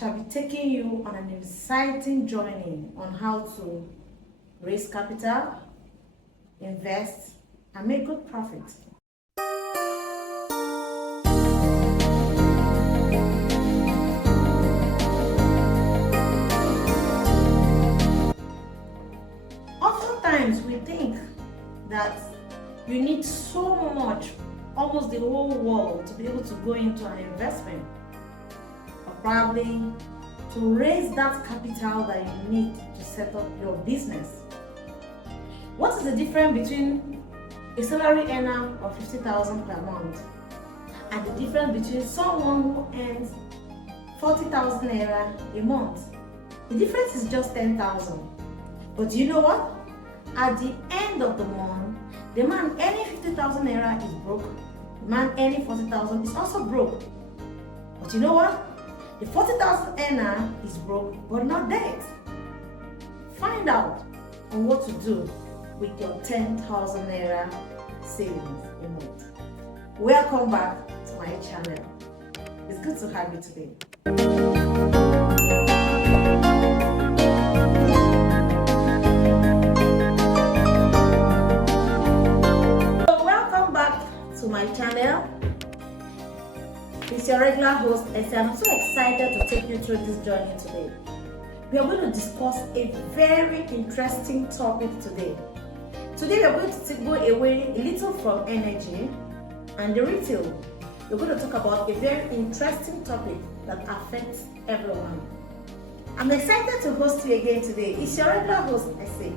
shall be taking you on an exciting journey on how to raise capital, invest, and make good profit. Oftentimes we think that you need so much, almost the whole world, to be able to go into an investment, or probably to raise that capital that you need to set up your business. What is the difference between a salary earner of 50,000 per month and the difference between someone who earns 40,000 naira a month? The difference is just 10,000. But you know what? At the end of the month, the man earning 50,000 naira is broke. The man earning 40,000 is also broke. But you know what? The 40,000 earner is broke, but not dead. Find out on what to do with your 10,000 naira savings a month. Welcome back to my channel. It's good to have you today. To my channel. It's your regular host, Essie, and I'm so excited to take you through this journey today. We are going to discuss a very interesting topic today. Today we are going to go away a little from energy and the retail. We're going to talk about a very interesting topic that affects everyone. I'm excited to host you again today. It's your regular host, Essie.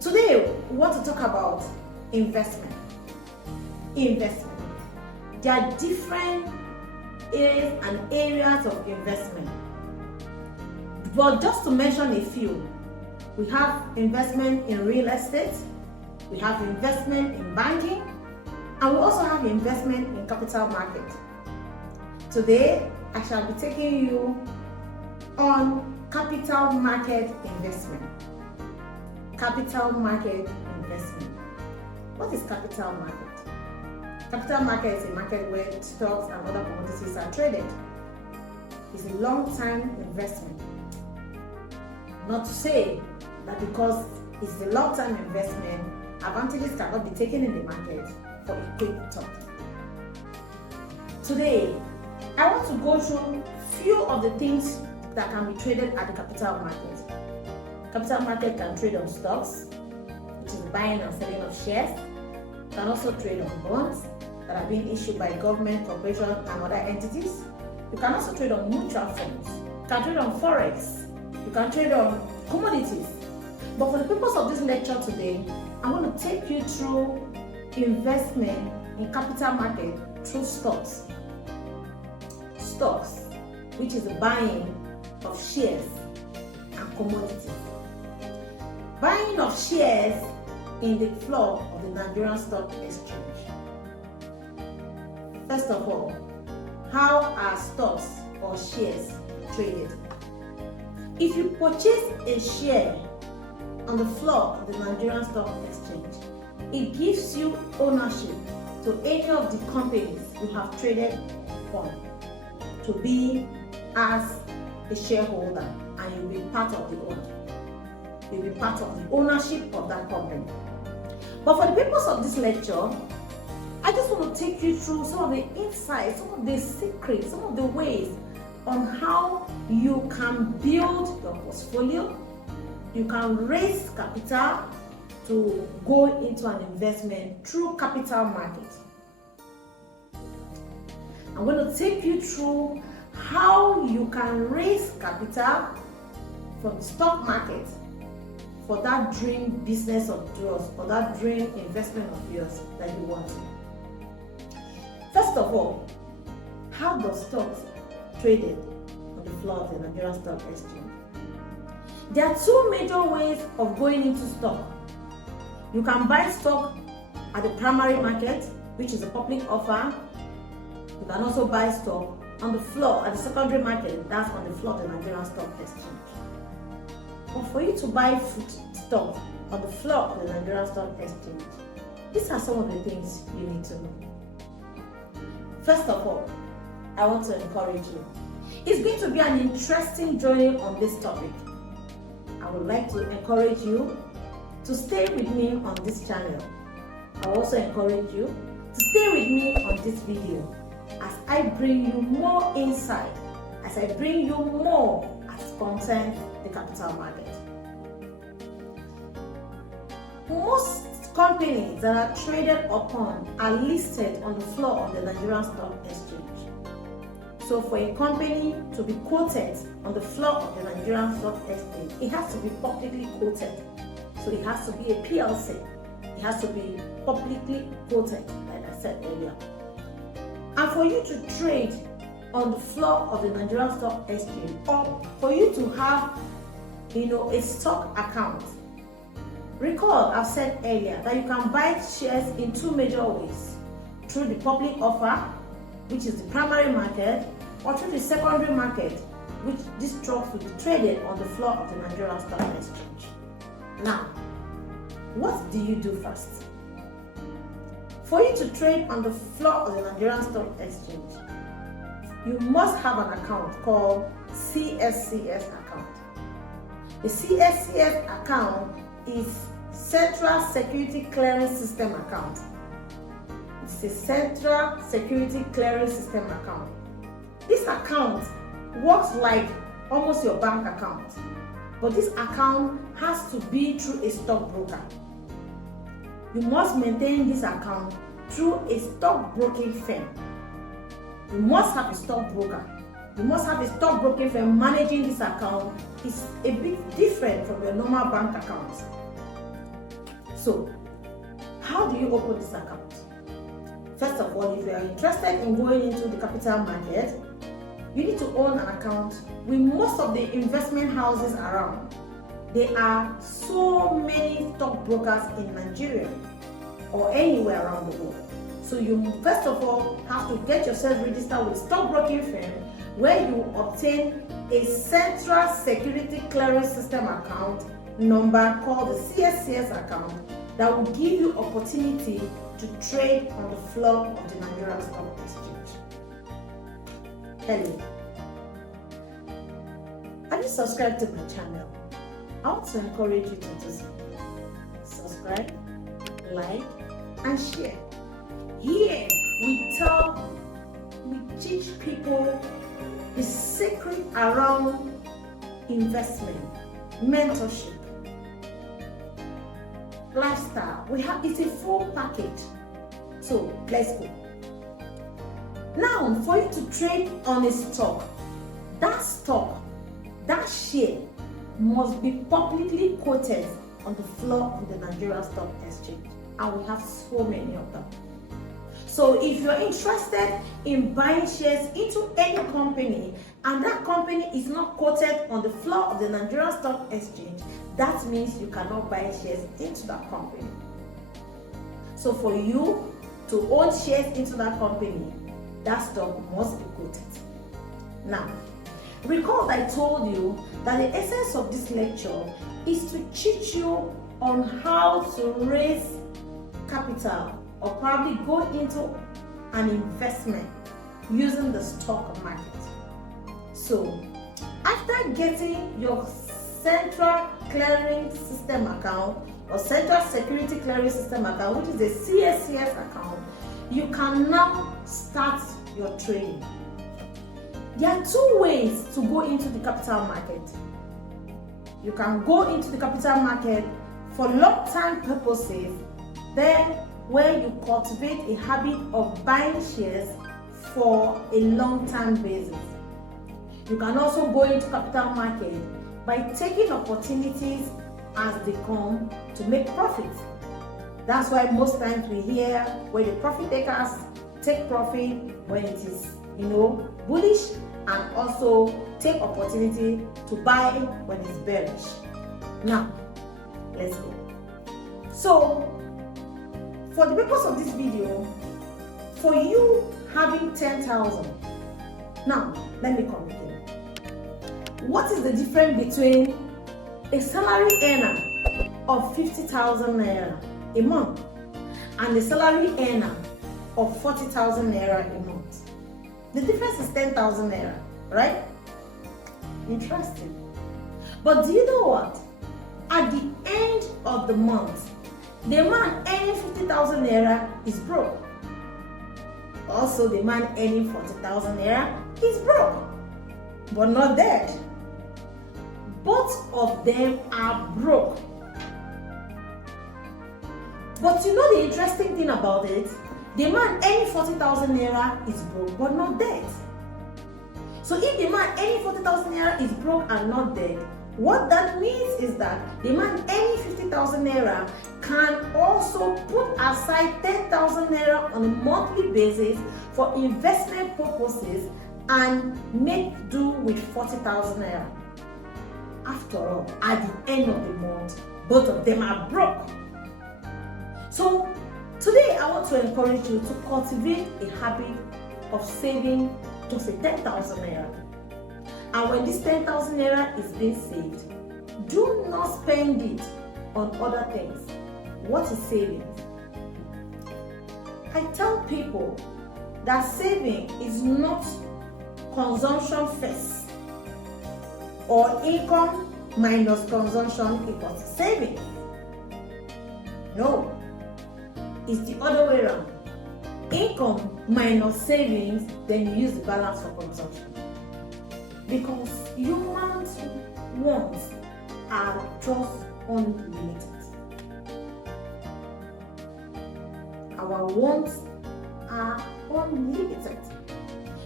Today we want to talk about investment. There are different areas of investment, but just to mention a few, we have investment in real estate, we have investment in banking, and we also have investment in capital market. Today I shall be taking you on capital market investment. Capital market investment. What is capital market? Capital market is a market where stocks and other commodities are traded. It's a long-term investment. Not to say that because it's a long-term investment, advantages cannot be taken in the market for a quick talk. Today, I want to go through few of the things that can be traded at the capital market. Capital market can trade on stocks, which is buying and selling of shares. It can also trade on bonds that are being issued by government, corporations, and other entities. You can also trade on mutual funds. You can trade on forex. You can trade on commodities. But for the purpose of this lecture today, I'm going to take you through investment in capital market through stocks. Stocks, which is the buying of shares and commodities. Buying of shares in the floor of the Nigerian Stock Exchange. First of all, how are stocks or shares traded? If you purchase a share on the floor of the Nigerian Stock Exchange, it gives you ownership to any of the companies you have traded on, to be as a shareholder, and you'll be part of the owner. You'll be part of the ownership of that company. But for the purpose of this lecture, I just want to take you through some of the insights, some of the secrets, some of the ways on how you can build your portfolio, you can raise capital to go into an investment through capital market. I'm going to take you through how you can raise capital from the stock market for that dream business of yours, or that dream investment of yours that you want. First of all, how does stocks traded on the floor of the Nigerian Stock Exchange? There are two major ways of going into stock. You can buy stock at the primary market, which is a public offer. You can also buy stock on the floor at the secondary market, that's on the floor of the Nigerian Stock Exchange. But for you to buy stock on the floor of the Nigerian Stock Exchange, these are some of the things you need to know. First of all, I want to encourage you. It's going to be an interesting journey on this topic. I would like to encourage you to stay with me on this channel. I also encourage you to stay with me on this video as I bring you more insight, as I bring you more as content the capital market. Most companies that are traded upon are listed on the floor of the Nigerian Stock Exchange. So for a company to be quoted on the floor of the Nigerian Stock Exchange, it has to be publicly quoted. So it has to be a PLC. It has to be publicly quoted, like I said earlier. And for you to trade on the floor of the Nigerian Stock Exchange, or for you to have, a stock account, recall I've said earlier that you can buy shares in two major ways: through the public offer, which is the primary market, or through the secondary market, which these stocks will be traded on the floor of the Nigerian Stock Exchange. Now, what do you do first? For you to trade on the floor of the Nigerian Stock Exchange, you must have an account called CSCS account. The CSCS account is Central Security Clearance System account. It's a Central Security Clearance System account. This account works like almost your bank account, but this account has to be through a stockbroker. You must maintain this account through a stockbroking firm. You must have a stockbroker. You must have a stockbroking firm managing this account. It's a bit different from your normal bank account. So, how do you open this account? First of all, if you are interested in going into the capital market, you need to own an account with most of the investment houses around. There are so many stockbrokers in Nigeria or anywhere around the world. So you first of all have to get yourself registered with a stockbroking firm where you obtain a Central Security Clearance System account number called the CSCS account that will give you opportunity to trade on the floor of the Nigerian Stock Exchange. Hello. Have you subscribed to my channel? I want to encourage you to do so. Subscribe, like, and share. Here we teach people the secret around investment, mentorship, lifestyle. It's a full package. So let's go. Now, for you to trade on a stock, that share must be publicly quoted on the floor of the Nigerian Stock Exchange, and we have so many of them. So if you're interested in buying shares into any company and that company is not quoted on the floor of the Nigerian Stock Exchange, that means you cannot buy shares into that company. So for you to own shares into that company, that stock must be quoted. Now, recall that I told you that the essence of this lecture is to teach you on how to raise capital or probably go into an investment using the stock market. So, after getting your Central Clearing System account or Central Security Clearing System account, which is a CSCS account, you can now start your trading. There are two ways to go into the capital market. You can go into the capital market for long-term purposes, then where you cultivate a habit of buying shares for a long-term basis. You can also go into capital market by taking opportunities as they come to make profits. That's why most times we hear where the profit takers take profit when it is, bullish, and also take opportunity to buy when it's bearish. Now, let's go. So, for the purpose of this video, for you having 10,000, now let me come again. What is the difference between a salary earner of 50,000 naira a month and a salary earner of 40,000 naira a month? The difference is 10,000 naira. right? Interesting. But do you know what? At the end of the month, the man earning 50,000 naira is broke. Also, the man earning 40,000 naira is broke, but not dead. Both of them are broke. But you know the interesting thing about it? The man earning 40,000 naira is broke, but not dead. So if the man earning 40,000 naira is broke and not dead, what that means is that the man earning 50,000 naira can also put aside 10,000 naira on a monthly basis for investment purposes and make do with 40,000 naira. After all, at the end of the month, both of them are broke. So today I want to encourage you to cultivate a habit of saving just a 10,000 naira. And when this 10,000 naira is being saved, do not spend it on other things. What is saving? I tell people that saving is not consumption first or income minus consumption equals saving. No, it's the other way around. Income minus savings, then you use the balance for consumption. Because human wants are just unlimited. Our wants are unlimited.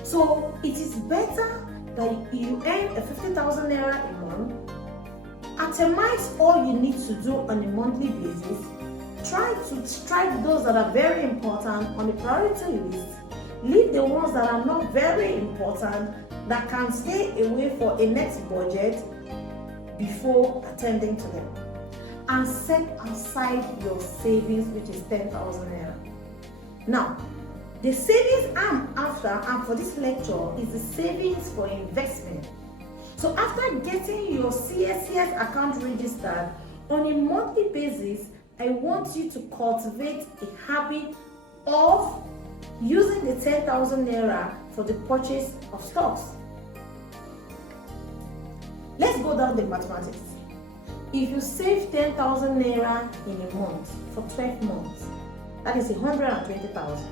So it is better that you earn a 50,000 naira a month, itemize all you need to do on a monthly basis, try to strike those that are very important on the priority list, leave the ones that are not very important that can stay away for a next budget before attending to them, and set aside your savings, which is 10,000 naira. Now, the savings I'm after and for this lecture is the savings for investment. So after getting your CSCS account registered on a monthly basis, I want you to cultivate a habit of using the 10,000 naira for the purchase of stocks. Let's go down the mathematics. If you save 10,000 naira in a month for 12 months, that is 120,000.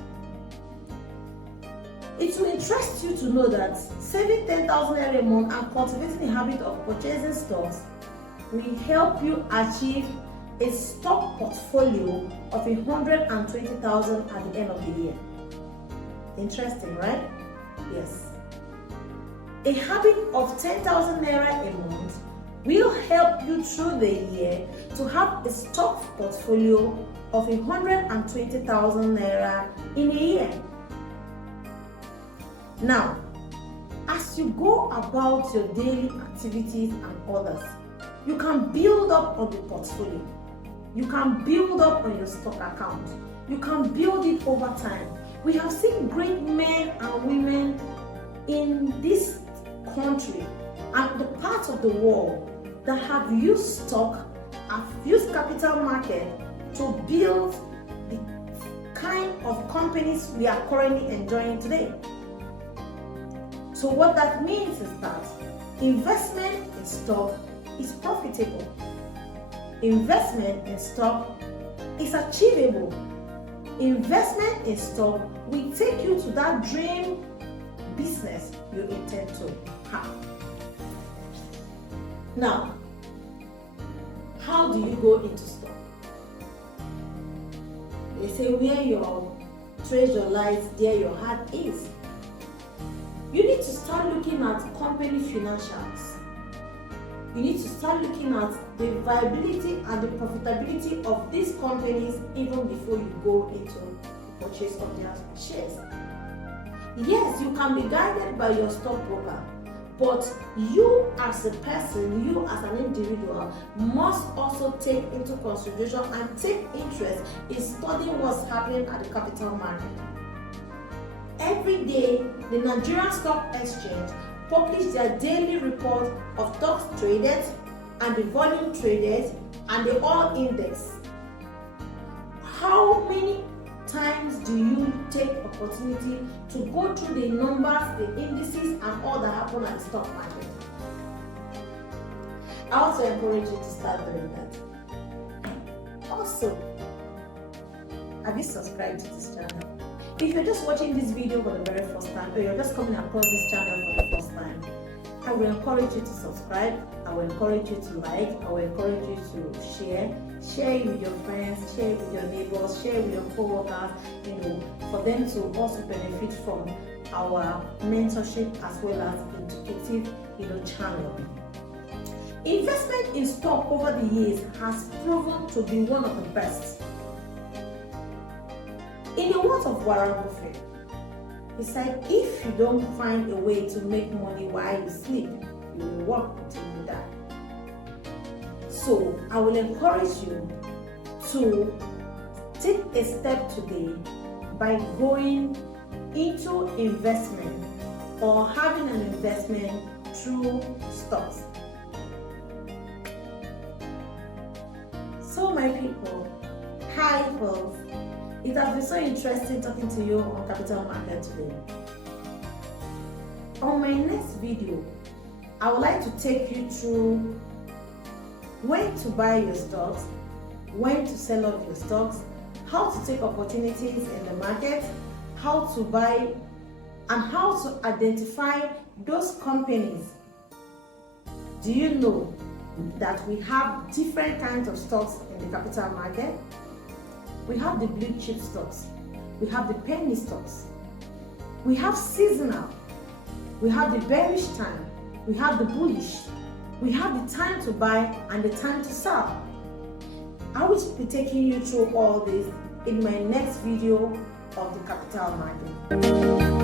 It will interest you to know that saving 10,000 naira a month and cultivating the habit of purchasing stocks will help you achieve a stock portfolio of 120,000 at the end of the year. Interesting, right? Yes. A habit of 10,000 naira a month will help you through the year to have a stock portfolio of 120,000 naira in a year. Now, as you go about your daily activities and others, you can build up on the portfolio. You can build up on your stock account. You can build it over time. We have seen great men and women in this country and the parts of the world that have used stock, have used capital market to build the kind of companies we are currently enjoying today. So what that means is that investment in stock is profitable. Investment in stock is achievable. Investment in stock will take you to that dream business you intend to have. Now, how do you go into stock? They say where your treasure lies, there your heart is. You need to start looking at company financials. You need to start looking at the viability and the profitability of these companies even before you go into the purchase of their shares. Yes, you can be guided by your stockbroker, but you as a person, you as an individual, must also take into consideration and take interest in studying what's happening at the capital market. Every day, the Nigerian Stock Exchange publish their daily report of stocks traded and the volume traded and the all index. How many times do you take opportunity to go through the numbers, the indices, and all that happen at the stock market? I also encourage you to start doing that. Also, have you subscribed to this channel? If you're just watching this video for the very first time, or you're just coming across this channel for the first time, I will encourage you to subscribe. I will encourage you to like. I will encourage you to share it with your friends, share it with your neighbors, share it with your co-workers, for them to also benefit from our mentorship as well as educative, channel. Investment in stock over the years has proven to be one of the best. In the words of Warren Buffett, he said, if you don't find a way to make money while you sleep, you will work until you die. So I will encourage you to take a step today by going into investment or having an investment through stocks. So my people, hi folks, it has been so interesting talking to you on Capital Market today. On my next video, I would like to take you through when to buy your stocks, when to sell off your stocks, how to take opportunities in the market, how to buy, and how to identify those companies. Do you know that we have different kinds of stocks in the capital market? We have the blue chip stocks, we have the penny stocks, we have seasonal, we have the bearish time, we have the bullish, we have the time to buy and the time to sell. I will be taking you through all this in my next video of the capital market.